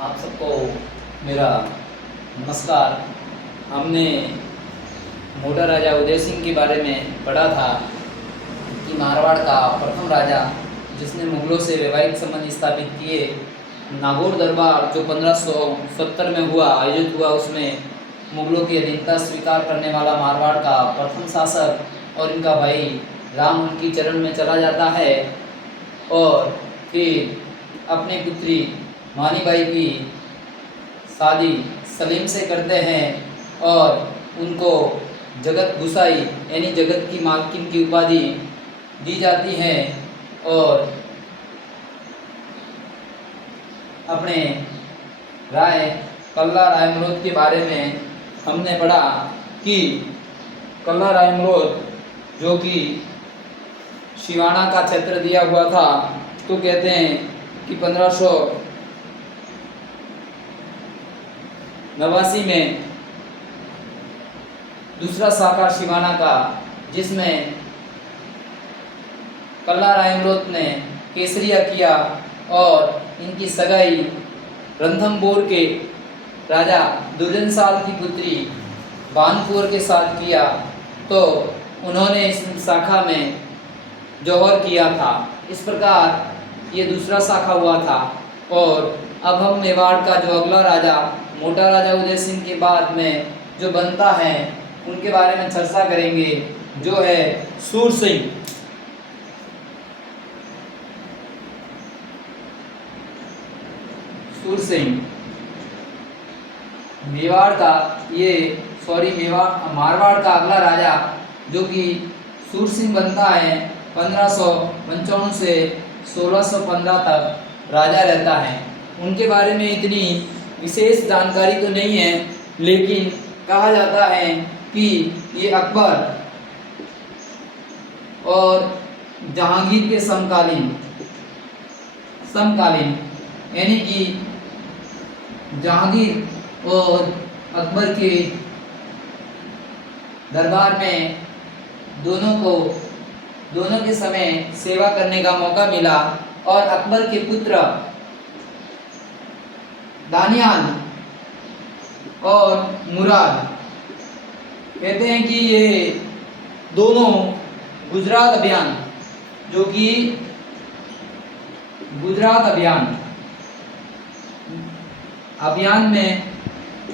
आप सबको मेरा नमस्कार। हमने मोटा राजा उदय सिंह के बारे में पढ़ा था कि मारवाड़ का प्रथम राजा जिसने मुगलों से वैवाहिक संबंध स्थापित किए। नागौर दरबार जो 1570 में आयोजित हुआ, उसमें मुगलों की अधीनता स्वीकार करने वाला मारवाड़ का प्रथम शासक और इनका भाई राम उनकी चरण में चला जाता है और फिर अपनी पुत्री मानीबाई की शादी सलीम से करते हैं और उनको जगत गुसाई यानी जगत की मालकिन की उपाधि दी जाती है। और अपने राय कल्ला रायमरोद के बारे में हमने पढ़ा कि कल्ला रायमरोद जो कि शिवाना का क्षेत्र दिया हुआ था, तो कहते हैं कि 1589 में दूसरा शाखा शिवाना का, जिसमें कल्ला रायमरोद ने केसरिया किया और इनकी सगाई रणथंभौर के राजा दुर्जनसाल की पुत्री बानपुर के साथ किया, तो उन्होंने इस शाखा में जौहर किया था। इस प्रकार ये दूसरा शाखा हुआ था। और अब हम मेवाड़ का जो अगला राजा मोटा राजा उदय सिंह के बाद में जो बनता है, उनके बारे में चर्चा करेंगे, जो है सूर सिंह। सूर सिंह मेवाड़ का मारवाड़ का अगला राजा जो कि सूर सिंह बनता है। 1555 से 1615 तक राजा रहता है। उनके बारे में इतनी विशेष जानकारी तो नहीं है, लेकिन कहा जाता है कि ये अकबर और जहांगीर के समकालीन यानी कि जहांगीर और अकबर के दरबार में दोनों के समय सेवा करने का मौका मिला। और अकबर के पुत्र दानियाल और मुराद कहते हैं कि ये दोनों गुजरात अभियान में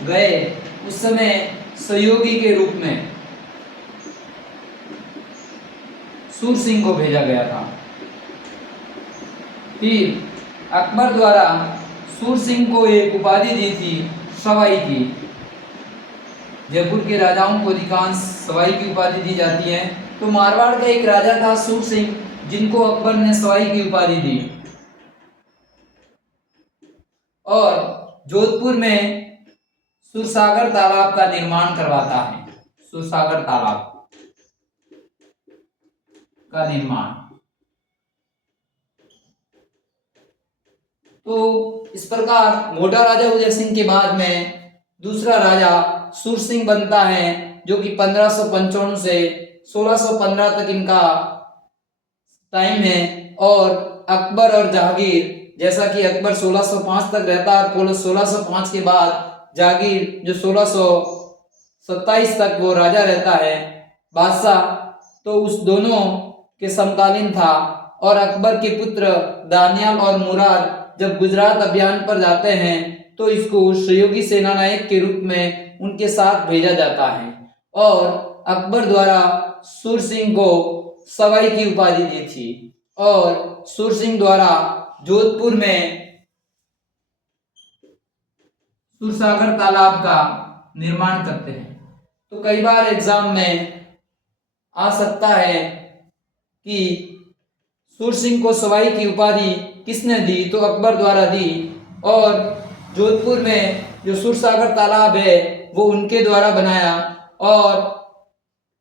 गए। उस समय सहयोगी के रूप में सूर सिंह को भेजा गया था। फिर अकबर द्वारा सूर सिंह को एक उपाधि दी थी, सवाई की। जयपुर के राजाओं को अधिकांश सवाई की उपाधि दी जाती है, तो मारवाड़ का एक राजा था सूर सिंह, जिनको अकबर ने सवाई की उपाधि दी। और जोधपुर में सुरसागर तालाब का निर्माण करवाता है। सुरसागर तालाब का निर्माण। तो इस प्रकार मोटा राजा उदय सिंह के बाद में दूसरा राजा सूर सिंह बनता है, जो कि 1555 से 1615 तक इनका टाइम है। और अकबर और जहांगीर, जैसा कि अकबर 1605 तक रहता है, 1605 के बाद जहांगीर जो 1627 तक वो राजा रहता है, बादशाह, तो उस दोनों के समकालीन था। और अकबर के पुत्र दानियाल और मुराद जब गुजरात अभियान पर जाते हैं, तो इसको सहयोगी सेना नायक के रूप में उनके साथ भेजा जाता है। और अकबर द्वारा सूर सिंह को सवाई की उपाधि दी थी। और सूर सिंह द्वारा जोधपुर में सुरसागर तालाब का निर्माण करते हैं। तो कई बार एग्जाम में आ सकता है कि सूर सिंह को सवाई की उपाधि किसने दी, तो अकबर द्वारा दी। और जोधपुर में जो सुरसागर तालाब है वो उनके द्वारा बनाया। और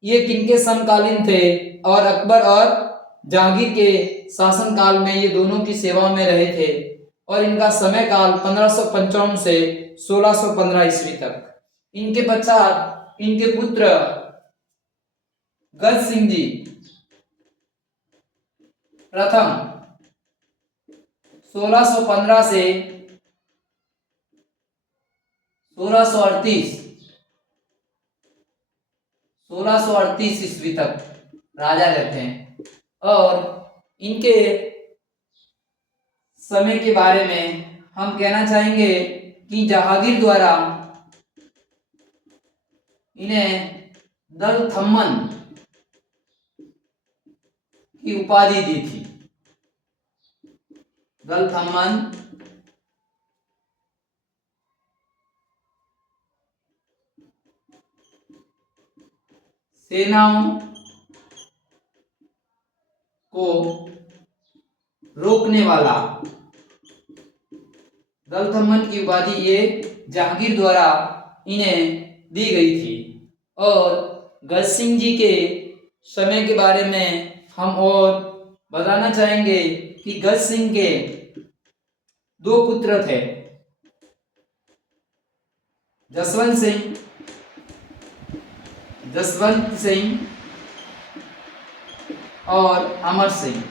ये किनके समकालीन थे, और अकबर और जहांगीर के शासनकाल में ये दोनों की सेवा में रहे थे। और इनका समय काल 1555 से 1615 ईस्वी तक। इनके पश्चात इनके पुत्र गज सिंह जी प्रथम 1615 से 1638 ईस्वी तक राजा रहते हैं। और इनके समय के बारे में हम कहना चाहेंगे कि जहांगीर द्वारा इन्हें दल थम्मन की उपाधि दी थी। दल थम्मन सेनाओं को रोकने वाला। दल थम्मन की उपाधि ये जहांगीर द्वारा इन्हें दी गई थी। और गज सिंह जी के समय के बारे में हम और बताना चाहेंगे कि गज सिंह के 2 पुत्र थे, जसवंत सिंह और अमर सिंह।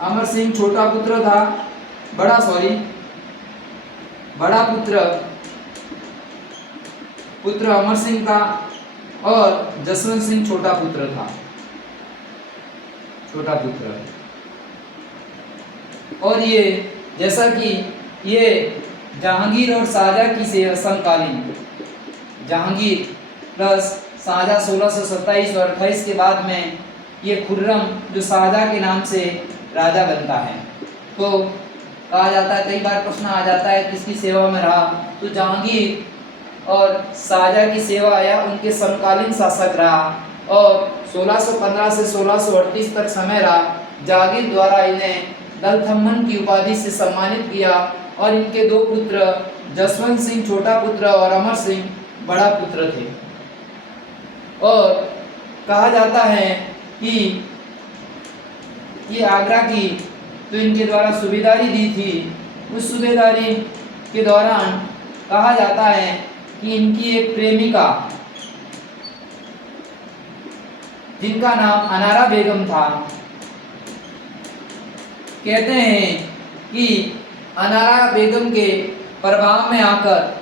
अमर सिंह छोटा पुत्र था, बड़ा पुत्र अमर सिंह था और जसवंत सिंह छोटा पुत्र था। और ये जैसा कि ये जहांगीर और शाहजहां की सेवा समकालीन, जहांगीर प्लस शाहजहां 1627 और 28 के बाद में ये खुर्रम जो शाहजहां के नाम से राजा बनता है। तो कहा जाता है, कई बार प्रश्न आ जाता है किसकी सेवा में रहा, तो जहांगीर और शाहजहां की सेवा या उनके समकालीन शासक रहा और 1615 से 1638 तक समय रहा। जहांगीर द्वारा इन्हें दल थम्मन की उपाधि से सम्मानित किया और इनके 2 पुत्र जसवंत सिंह छोटा पुत्र और अमर सिंह बड़ा पुत्र थे। और कहा जाता है कि ये आगरा की तो इनके द्वारा सूबेदारी दी थी, उस सूबेदारी के दौरान कहा जाता है कि इनकी एक प्रेमिका जिनका नाम अनारा बेगम था, कहते हैं कि अनारा बेगम के प्रभाव में आकर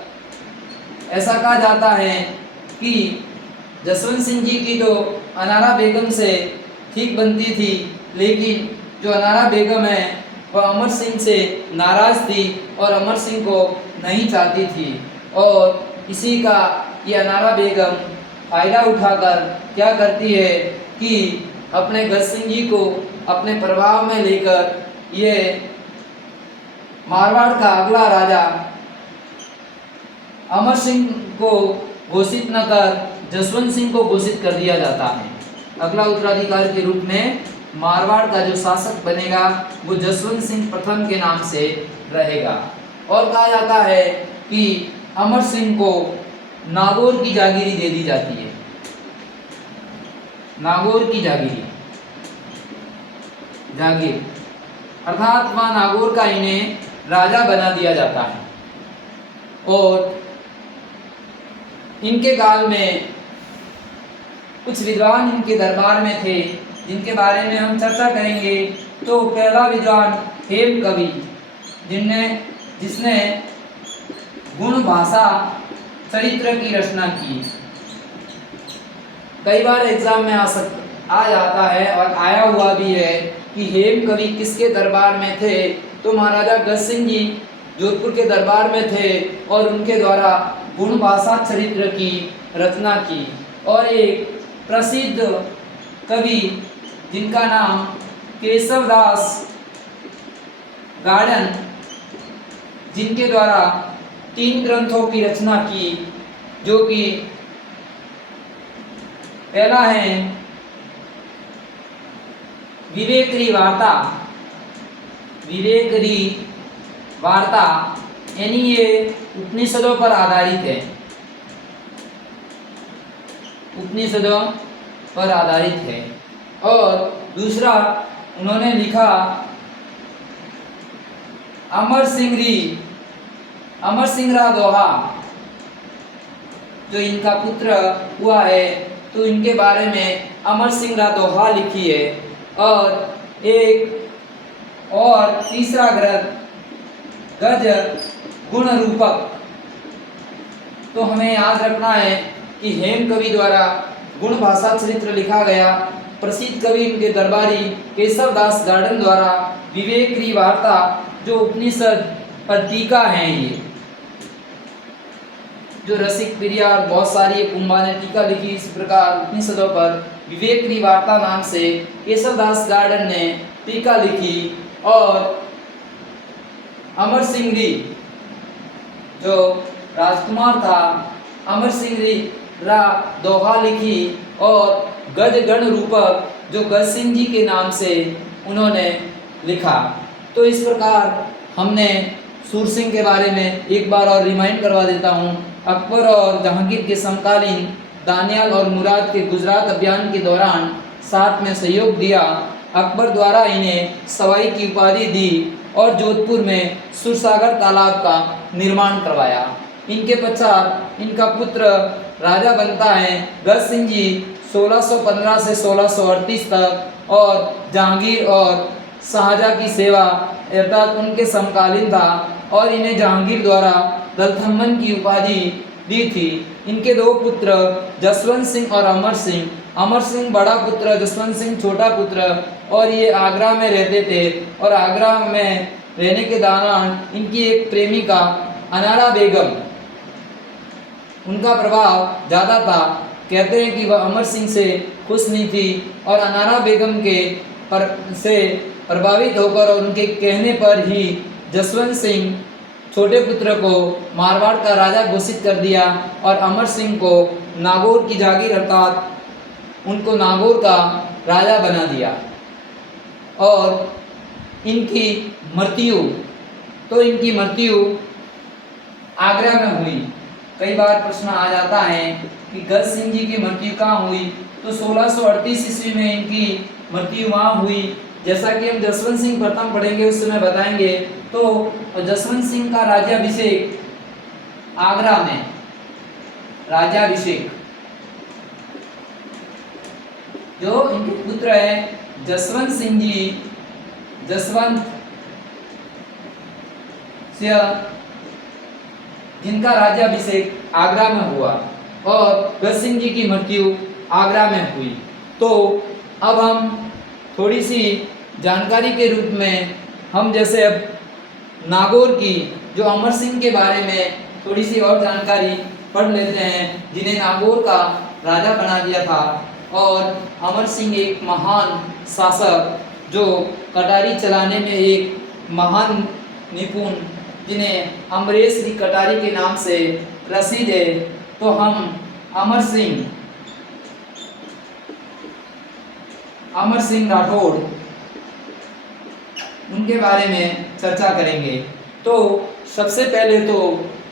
ऐसा कहा जाता है कि जसवंत सिंह जी की तो अनारा बेगम से ठीक बनती थी, लेकिन जो अनारा बेगम है वह अमर सिंह से नाराज थी और अमर सिंह को नहीं चाहती थी। और इसी का ये अनारा बेगम फायदा उठाकर क्या करती है कि अपने गज सिंह जी को अपने प्रभाव में लेकर ये मारवाड़ का अगला राजा अमर सिंह को घोषित न कर जसवंत सिंह को घोषित कर दिया जाता है। अगला उत्तराधिकारी के रूप में मारवाड़ का जो शासक बनेगा वो जसवंत सिंह प्रथम के नाम से रहेगा। और कहा जाता है कि अमर सिंह को नागौर की जागीरी दे दी जाती है। नागौर की जागीर अर्थात वह नागौर का इन्हें राजा बना दिया जाता है। और इनके काल में कुछ विद्वान इनके दरबार में थे जिनके बारे में हम चर्चा करेंगे। तो पहला विद्वान हेम कवि, जिसने गुण भाषा चरित्र की रचना की। कई बार एग्जाम में आ जाता है और आया हुआ भी है कि हेम कवि किसके दरबार में थे, तो महाराजा गज सिंह जी जोधपुर के दरबार में थे और उनके द्वारा गुण भाषा चरित्र की रचना की। और एक प्रसिद्ध कवि जिनका नाम केशवदास गार्डन, जिनके द्वारा 3 ग्रंथों की रचना की, जो कि पहला है विवेकरी वार्ता, यानी ये उपनिषदों पर आधारित है। और दूसरा उन्होंने लिखा अमर सिंह दोहा, जो इनका पुत्र हुआ है, तो इनके बारे में अमर सिंह दोहा लिखी है। और एक और तीसरा ग्रंथ गज गुण रूपक। तो हमें याद रखना है कि हेम कवि द्वारा गुण भाषा चरित्र लिखा गया। प्रसिद्ध कवि उनके दरबारी केशव दास गार्डन द्वारा विवेक वार्ता जो उपनिषद पर टीका है, ये जो रसिक प्रिया और बहुत सारी कुंभा ने टीका लिखी इस प्रकार उपनिषदों पर विवेक वार्ता नाम से केशव दास गार्डन ने टीका लिखी। और अमर सिंह री जो राजकुमार था, अमर सिंह री रा दोहा लिखी और गद गण रूपक जो गज सिंह जी के नाम से उन्होंने लिखा। तो इस प्रकार हमने सूरसिंह के बारे में एक बार और रिमाइंड करवा देता हूँ। अकबर और जहांगीर के समकालीन दानियाल और मुराद के गुजरात अभियान के दौरान साथ में सहयोग दिया। अकबर द्वारा इन्हें सवाई की उपाधि दी और जोधपुर में सुरसागर तालाब का निर्माण करवाया। इनके पश्चात इनका पुत्र राजा बनता है गज सिंह जी 1615 से 1638 तक, और जहांगीर और शाहजहां की सेवा अर्थात उनके समकालीन था और इन्हें जहांगीर द्वारा दलथम्मन की उपाधि दी थी। इनके दो पुत्र जसवंत सिंह और अमर सिंह, अमर सिंह बड़ा पुत्र, जसवंत सिंह छोटा पुत्र, और ये आगरा में रहते थे। और आगरा में रहने के दौरान इनकी एक प्रेमिका अनारा बेगम, उनका प्रभाव ज़्यादा था। कहते हैं कि वह अमर सिंह से खुश नहीं थी और अनारा बेगम के से प्रभावित होकर और उनके कहने पर ही जसवंत सिंह छोटे पुत्र को मारवाड़ का राजा घोषित कर दिया और अमर सिंह को नागौर की जागीर अर्थात उनको नागौर का राजा बना दिया। और इनकी मृत्यु आगरा में हुई। कई बार प्रश्न आ जाता है कि गज सिंह जी की मृत्यु कहाँ हुई, तो 1638 ईस्वी में इनकी मृत्यु वहाँ हुई। जैसा कि हम जसवंत सिंह प्रथम पढ़ेंगे उस समय बताएंगे। तो जसवंत सिंह का राज्याभिषेक आगरा में, राज्याभिषेक जो इनके पुत्र है जसवंत सिंह जी, जसवंत सिंह जिनका राज्याभिषेक आगरा में हुआ और गज सिंह जी की मृत्यु आगरा में हुई। तो अब हम थोड़ी सी जानकारी के रूप में हम जैसे अब नागौर की जो अमर सिंह के बारे में थोड़ी सी और जानकारी पढ़ लेते हैं, जिन्हें नागौर का राजा बना दिया था। और अमर सिंह एक महान शासक जो कटारी चलाने में एक महान निपुण, जिन्हें अमरेश की कटारी के नाम से प्रसिद्ध है। तो हम अमर सिंह राठौड़ उनके बारे में चर्चा करेंगे। तो सबसे पहले तो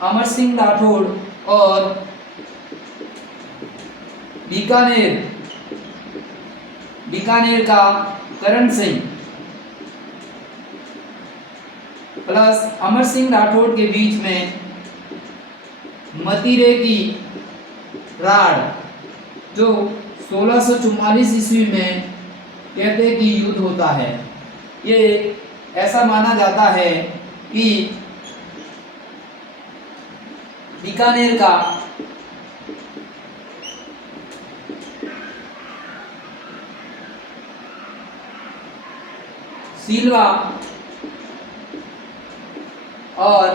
अमर सिंह राठौड़ और बीकानेर का करण सिंह प्लस अमर सिंह राठौड़ के बीच में मतीरे की राड़ जो 1644 ईस्वी में कहते हैं कि युद्ध होता है। ये ऐसा माना जाता है कि बीकानेर का सीलवा और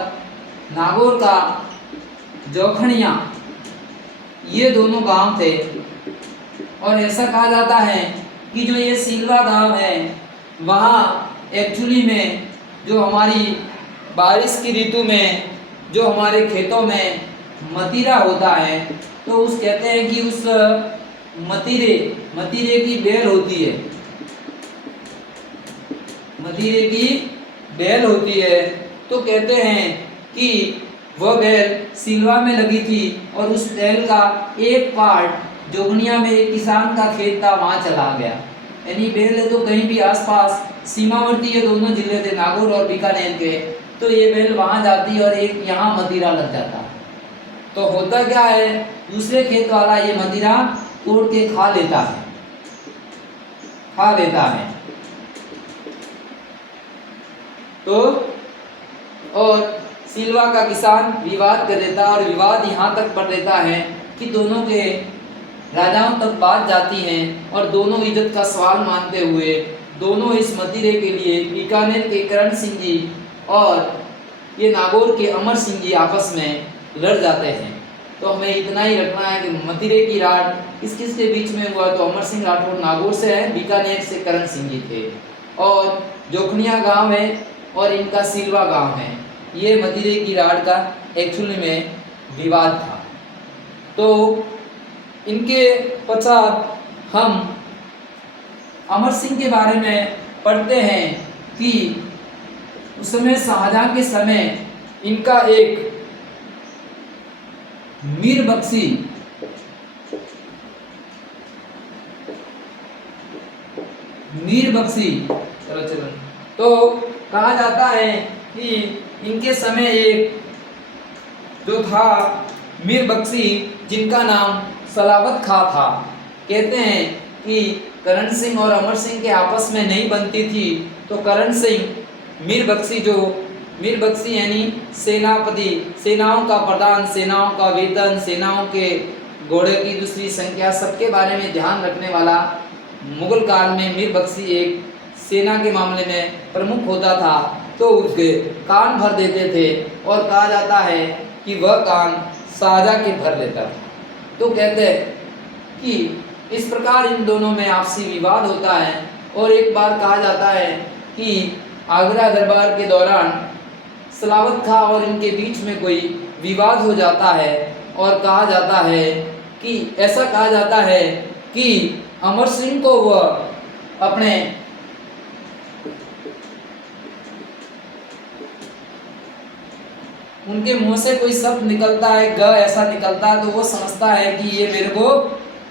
नागौर का जोखनिया ये दोनों गांव थे। और ऐसा कहा जाता है कि जो ये सीलवा गांव है वहाँ एक्चुअली में जो हमारी बारिश की ऋतु में जो हमारे खेतों में मतीरा होता है, तो उस कहते हैं कि उस मतीरे की बेल होती है, मतीरे की बेल होती है। तो कहते हैं कि वह बेल सिलवा में लगी थी और उस बेल का एक पार्ट जोगनिया में एक किसान का खेत था वहाँ चला गया। यानी बेल है तो कहीं भी आसपास सीमावर्ती ये दोनों जिले थे नागौर और बीकानेर के, तो ये बेल वहाँ जाती और एक यहाँ मदिरा लग जाता। तो होता क्या है, दूसरे खेत वाला ये मदिरा तोड़ के खा लेता है। तो और सिल्वा का किसान विवाद कर देता है और विवाद यहाँ तक बढ़ देता है कि दोनों के राजाओं तक बात जाती है और दोनों इज्जत का सवाल मानते हुए दोनों इस मदिरे के लिए बीकानेर के करण सिंह जी और ये नागौर के अमर सिंह जी आपस में लड़ जाते हैं। तो हमें इतना ही रखना है कि मदिरे की राड किस किस के बीच में हुआ, तो अमर सिंह राठौर नागौर से है, बीकानेर से करण सिंह जी थे, और जोखनिया गांव है और इनका सिल्वा गांव है। ये मदिरे की राड का एक्चुअली में विवाद था। तो इनके पश्चात हम अमर सिंह के बारे में पढ़ते हैं कि उस समय शाहजहां के समय इनका एक मीर बख्शी चलो तो कहा जाता है कि इनके समय एक जो था मीर बख्शी जिनका नाम सलावत खां था। कहते हैं कि करण सिंह और अमर सिंह के आपस में नहीं बनती थी, तो करण सिंह मीर बख्शी यानी सेनापति, सेनाओं का प्रधान, सेनाओं का वेतन, सेनाओं के घोड़े की दूसरी संख्या, सबके बारे में ध्यान रखने वाला मुगल काल में मीर बख्शी एक सेना के मामले में प्रमुख होता था। तो उसके कान भर देते थे और कहा जाता है कि वह कान शाहजहां के भर लेता था। तो कहते हैं कि इस प्रकार इन दोनों में आपसी विवाद होता है। और एक बार कहा जाता है कि आगरा दरबार के दौरान सलावत खां और इनके बीच में कोई विवाद हो जाता है और कहा जाता है कि ऐसा कहा जाता है कि अमर सिंह को वह अपने उनके मुंह से कोई शब्द निकलता है, ग ऐसा निकलता है, तो वो समझता है कि ये मेरे को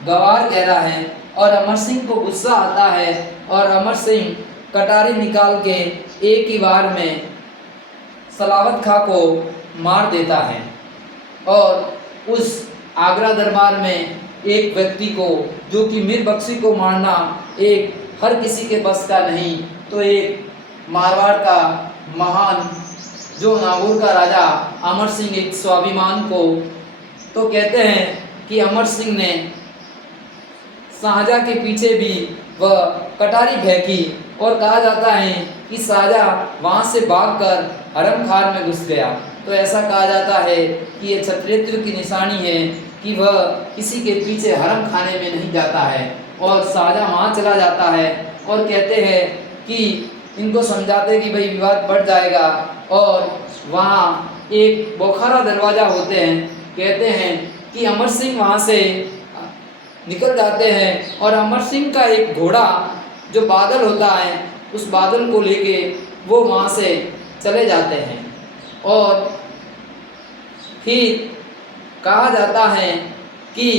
गवार कह रहा है और अमर सिंह को गुस्सा आता है और अमर सिंह कटारी निकाल के एक ही बार में सलावत खां को मार देता है। और उस आगरा दरबार में एक व्यक्ति को, जो कि मीर बख्शी को मारना एक हर किसी के बस का नहीं, तो एक मारवाड़ का महान जो नागौर का राजा अमर सिंह एक स्वाभिमान को, तो कहते हैं कि अमर सिंह ने शाहजहां के पीछे भी वह कटारी फेंकी और कहा जाता है कि शाहजहां वहां से भागकर हरम खान में घुस गया। तो ऐसा कहा जाता है कि ये क्षत्रिय की निशानी है कि वह किसी के पीछे हरम खाने में नहीं जाता है और शाहजहां वहाँ चला जाता है और कहते हैं कि इनको समझाते कि भाई विवाद बढ़ जाएगा और वहाँ एक बोखारा दरवाज़ा होते हैं। कहते हैं कि अमर सिंह वहाँ से निकल जाते हैं और अमर सिंह का एक घोड़ा जो बादल होता है उस बादल को लेके वो वहाँ से चले जाते हैं। और फिर कहा जाता है कि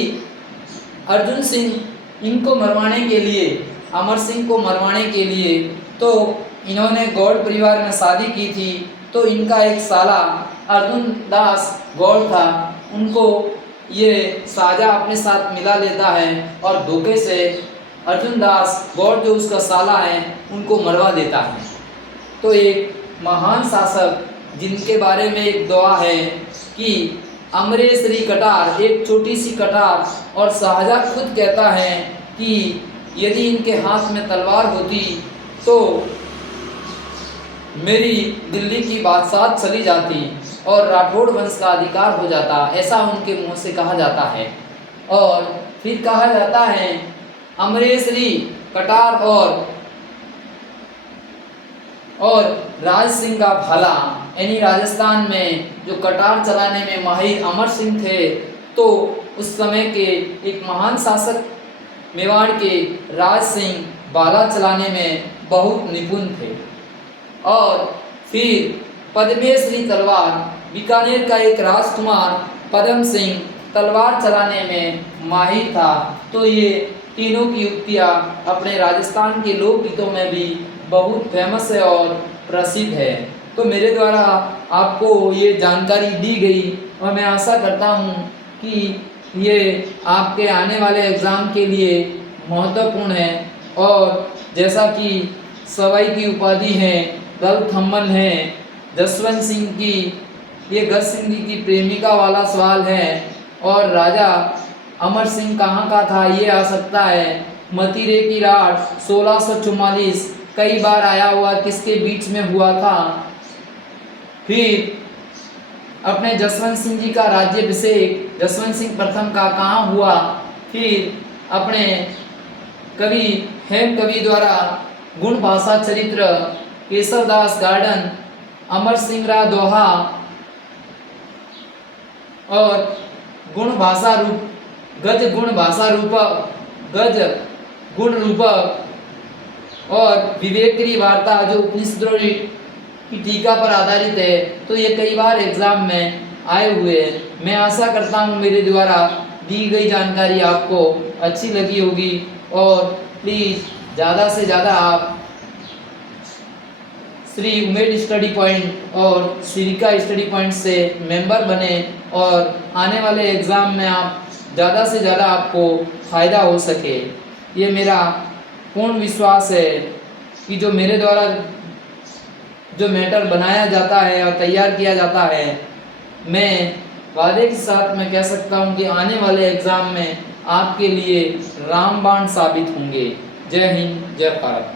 अर्जुन सिंह इनको मरवाने के लिए, अमर सिंह को मरवाने के लिए, तो इन्होंने गौड़ परिवार में शादी की थी। तो इनका एक साला अर्जुन दास गौड़ था, उनको ये शाहजहां अपने साथ मिला लेता है और धोखे से अर्जुन दास गौड़ जो उसका साला है उनको मरवा देता है। तो एक महान शासक जिनके बारे में एक दुआ है कि अमरेश्वरी कटार, एक छोटी सी कटार, और शाहजहां खुद कहता है कि यदि इनके हाथ में तलवार होती तो मेरी दिल्ली की बादशाह चली जाती और राठौड़ वंश का अधिकार हो जाता, ऐसा उनके मुंह से कहा जाता है। और फिर कहा जाता है अमरेश्वरी कटार और राज सिंह का भाला, यानी राजस्थान में जो कटार चलाने में माहिर अमर सिंह थे, तो उस समय के एक महान शासक मेवाड़ के राज सिंह भाला चलाने में बहुत निपुण थे। और फिर पद्मेश्वरी तलवार, बीकानेर का एक राजकुमार पद्म सिंह तलवार चलाने में माहिर था। तो ये तीनों की युक्तियाँ अपने राजस्थान के लोकगीतों में भी बहुत फेमस है और प्रसिद्ध है। तो मेरे द्वारा आपको ये जानकारी दी गई और मैं आशा करता हूँ कि ये आपके आने वाले एग्ज़ाम के लिए महत्वपूर्ण है। और जैसा कि सवाई की उपाधि है, दल थम्मन है, जसवंत सिंह की ये गज सिंह जी की प्रेमिका वाला सवाल है। और राजा अमर सिंह कहाँ का था ये आ सकता है। मतीरे की राठ 1644 कई बार आया हुआ किसके बीच में हुआ था। फिर अपने जसवंत सिंह जी का राज्याभिषेक जसवंत सिंह प्रथम का कहाँ हुआ। फिर अपने कवि हेम कवि द्वारा गुण भाषा चरित्र केशवदास गार्डन अमर सिंह रा दोहा और गुण भाषा रूप गज गुण भाषा रूपक गज गुण रूपक और विवेकरी वार्ता जो उपनिषदों की टीका पर आधारित है। तो ये कई बार एग्जाम में आए हुए हैं। मैं आशा करता हूँ मेरे द्वारा दी गई जानकारी आपको अच्छी लगी होगी और प्लीज़ ज़्यादा से ज़्यादा आप श्री उमेद स्टडी पॉइंट और श्रीका स्टडी पॉइंट से मेंबर बने और आने वाले एग्ज़ाम में आप ज़्यादा से ज़्यादा आपको फ़ायदा हो सके। ये मेरा पूर्ण विश्वास है कि जो मेरे द्वारा जो मैटर बनाया जाता है और तैयार किया जाता है, मैं वादे के साथ मैं कह सकता हूँ कि आने वाले एग्ज़ाम में आपके लिए रामबाण साबित होंगे। जय हिंद, जय भारत।